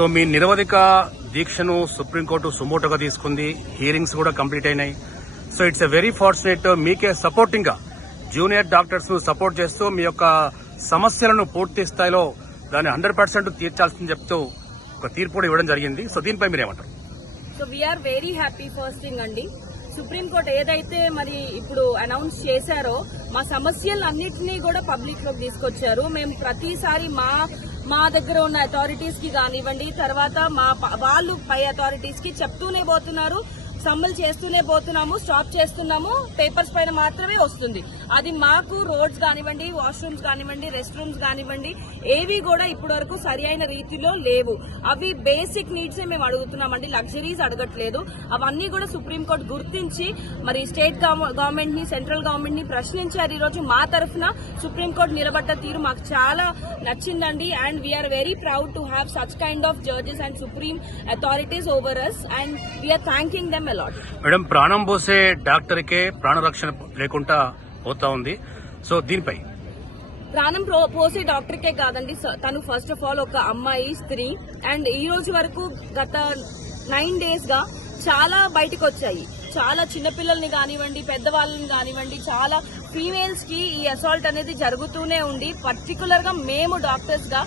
So మీ నిరవధిక దీక్షను supreme court సుమోటోగా తీసుకుంది. హియరింగ్స్ కూడా కంప్లీట్ అయినాయి. So it's a very fortunate. మీకే సపోర్టింగ్ గా జూనియర్ డాక్టర్స్ ను సపోర్ట్ చేస్తూ మీ యొక్క సమస్యలను పూర్తి స్థాయిలో దాన్ని 100% తీర్చాల్సింది చెప్తూ ఒక తీర్పు కూడా ఇవ్వడం జరిగింది. సో దీనిపై మీరేమంటారు? So we're very happy. First thing అండి, సుప్రీంకోర్టు ఏదైతే మరి ఇప్పుడు అనౌన్స్ చేశారో మా సమస్యలన్నింటినీ కూడా పబ్లిక్ లోకి తీసుకొచ్చారు. మేము ప్రతిసారి మా దగ్గర ఉన్న అథారిటీస్ కి కానివ్వండి, తర్వాత వాళ్ళు పై అథారిటీస్ కి చెప్తూనే పోతున్నారు, సమ్మెలు చేస్తూనే పోతున్నాము, స్టాప్ చేస్తున్నాము, పేపర్స్ పైన మాత్రమే వస్తుంది. అది మాకు రోడ్స్ కానివ్వండి, వాష్రూమ్స్ కానివ్వండి, రెస్ట్ రూమ్స్ కానివ్వండి, ఏవి కూడా ఇప్పటి వరకు సరి అయిన రీతిలో లేవు. అవి బేసిక్ నీడ్సే మేము అడుగుతున్నామండి, లగ్జరీస్ అడగట్లేదు. అవన్నీ కూడా సుప్రీంకోర్టు గుర్తించి మరి స్టేట్ గవర్నమెంట్ ని, సెంట్రల్ గవర్నమెంట్ ని ప్రశ్నించారు. ఈ రోజు మా తరఫున సుప్రీంకోర్టు నిలబడ్డ తీరు మాకు చాలా నచ్చిందండి. And we're very proud to have such kind of judges and supreme authorities over us, and we're thanking them. Madam, ప్రాణం పోసే డాక్టర్కే ప్రాణరక్షణ లేకుండా పోతా ఉంది. సో దీనిపై ప్రాణం పోసే డాక్టర్కే కాదండి, తను ఫస్ట్ ఆఫ్ ఆల్ ఒక అమ్మాయి, స్త్రీ. అండ్ ఈ రోజు వరకు గత 9 days గా చాలా బయటకు వచ్చాయి. చాలా చిన్నపిల్లల్ని కానివ్వండి, పెద్దవాళ్ళని కానివ్వండి, చాలా ఫీమేల్స్ కి ఈ అసాల్ట్ అనేది జరుగుతూనే ఉంది. పర్టికులర్ గా మేము డాక్టర్స్ గా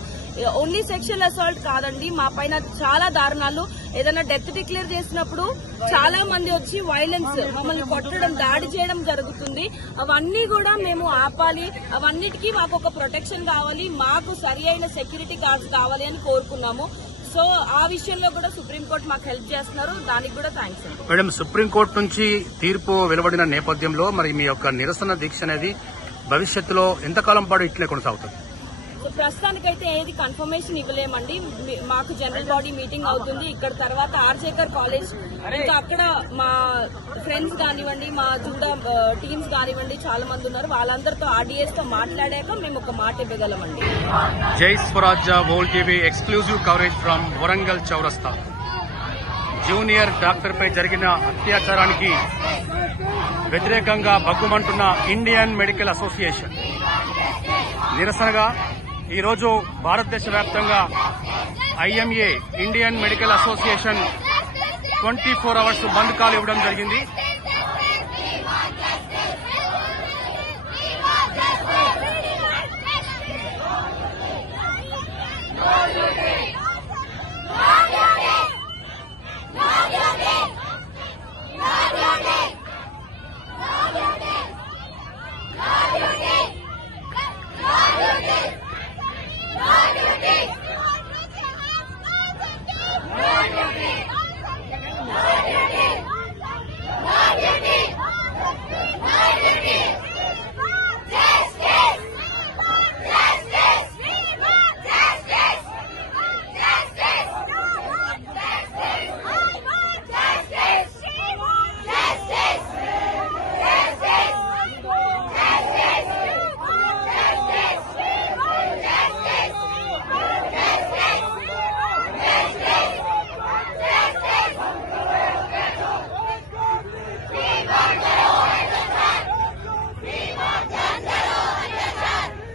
ఓన్లీ సెక్షువల్ అసాల్ట్ కాదండి, మా పైన చాలా దారుణాలు. ఏదైనా డెత్ డిక్లేర్ చేసినప్పుడు చాలా మంది వచ్చి వైలెన్స్, మమ్మల్ని కొట్టడం, దాడి చేయడం జరుగుతుంది. అవన్నీ కూడా మేము ఆపాలి. అవన్నిటికీ మాకు ఒక ప్రొటెక్షన్ కావాలి, మాకు సరి అయిన సెక్యూరిటీ గార్డ్స్ కావాలి అని కోరుకున్నాము. సో ఆ విషయంలో కూడా సుప్రీంకోర్టు మాకు హెల్ప్ చేస్తున్నారు, దానికి కూడా థ్యాంక్స్ అండి. మేడం, సుప్రీంకోర్టు నుంచి తీర్పు వెలువడిన నేపథ్యంలో మరి మీ యొక్క నిరసన దీక్ష అనేది భవిష్యత్తులో ఎంతకాలం పాటు ఇట్లే కొనసాగుతుంది? సో ప్రస్తుతానికైతే ఏది కన్ఫర్మేషన్ ఇవ్వలేమండి. మాకు జనరల్ బాడీ మీటింగ్ అవుతుంది ఇక్కడ, తర్వాత ఆర్జేకర్ కాలేజ్, ఇంకా అక్కడ మా ఫ్రెండ్స్ కానివ్వండి, మా జూడా టీమ్స్ కానివ్వండి, చాలా మంది ఉన్నారు. వాళ్ళందరితో ఆర్డీఎస్ తో మాట్లాడాక మేము ఒక మాట ఇవ్వగలమండి. Jai Swarajya World TV exclusive coverage from Warangal Chowrasta. Junior doctor పై జరిగిన అత్యాచారానికి వ్యతిరేకంగా బగ్గుమంటున్న ఇండియన్ మెడికల్ అసోసియేషన్ నిరసనగా ఈరోజు భారతదేశ వ్యాప్తంగా IMA Indian medical association 24 hours బంద్ కాల్ ఇవ్వడం జరిగింది.